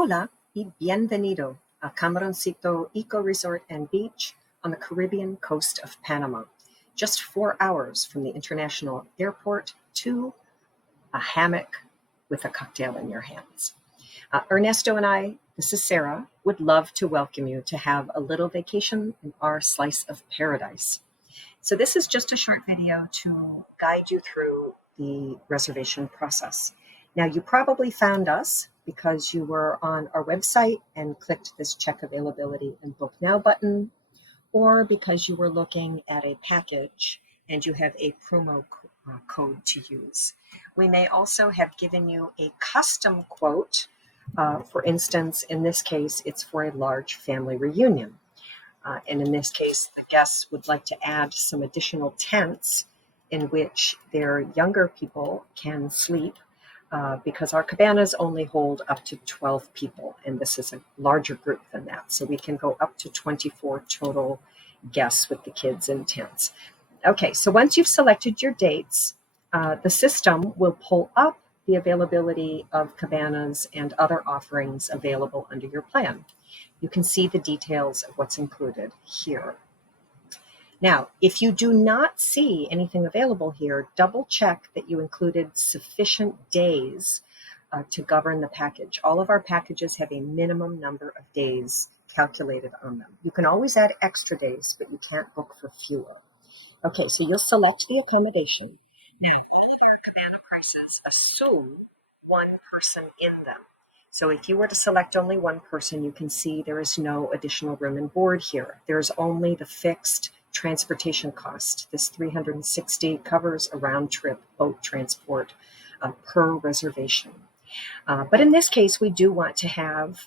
Hola y bienvenido a Camaroncito EcoResort and Beach on the Caribbean coast of Panama. Just 4 hours from the international airport to a hammock with a cocktail in your hands. Ernesto and I, this is Sarah, would love to welcome you to have a little vacation in our slice of paradise. So this is just a short video to guide you through the reservation process. Now, you probably found us because you were on our website and clicked this check availability and book now button, or because you were looking at a package and you have a promo code to use. We may also have given you a custom quote. For instance, in this case, it's for a large family reunion. And in this case, the guests would like to add some additional tents in which their younger people can sleep because our cabanas only hold up to 12 people, and this is a larger group than that. So we can go up to 24 total guests with the kids in tents. Okay, so once you've selected your dates, the system will pull up the availability of cabanas and other offerings available under your plan. You can see the details of what's included here. Now, if you do not see anything available here, double check that you included sufficient days to govern the package. All of our packages have a minimum number of days calculated on them. You can always add extra days, but you can't book for fewer. Okay, so you'll select the accommodation. Now, all of our cabana prices assume one person in them. So if you were to select only one person, you can see there is no additional room and board here. There's only the fixed transportation cost. This $360 covers a round trip boat transport per reservation. But in this case, we do want to have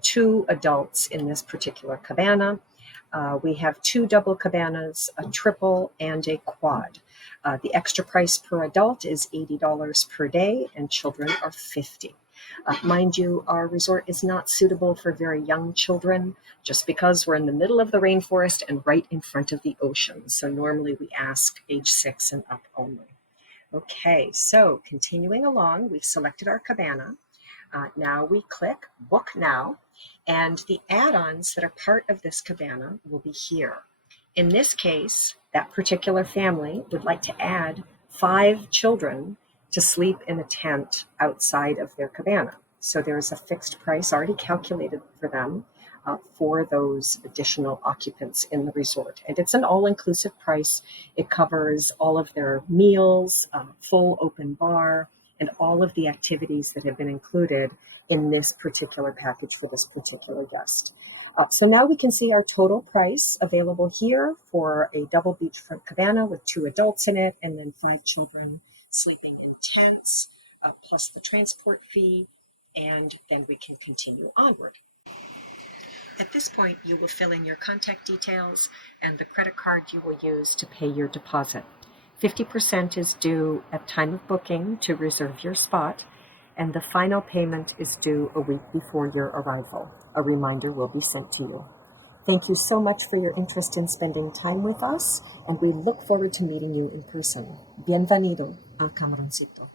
2 adults in this particular cabana. We have 2 double cabanas, a triple, and a quad. The extra price per adult is $80 per day, and children are $50. Mind you, our resort is not suitable for very young children just because we're in the middle of the rainforest and right in front of the ocean. So normally we ask age 6 and up only. Okay, so continuing along, we've selected our cabana. Now we click Book Now, and the add-ons that are part of this cabana will be here. In this case, that particular family would like to add 5 children to sleep in a tent outside of their cabana. So there's a fixed price already calculated for them for those additional occupants in the resort. And it's an all-inclusive price. It covers all of their meals, full open bar, and all of the activities that have been included in this particular package for this particular guest. So now we can see our total price available here for a double beachfront cabana with 2 adults in it and then 5 children sleeping in tents, plus the transport fee, and then we can continue onward. At this point, you will fill in your contact details and the credit card you will use to pay your deposit. 50% is due at time of booking to reserve your spot, and the final payment is due a week before your arrival. A reminder will be sent to you. Thank you so much for your interest in spending time with us, and we look forward to meeting you in person. Bienvenido a Camaroncito.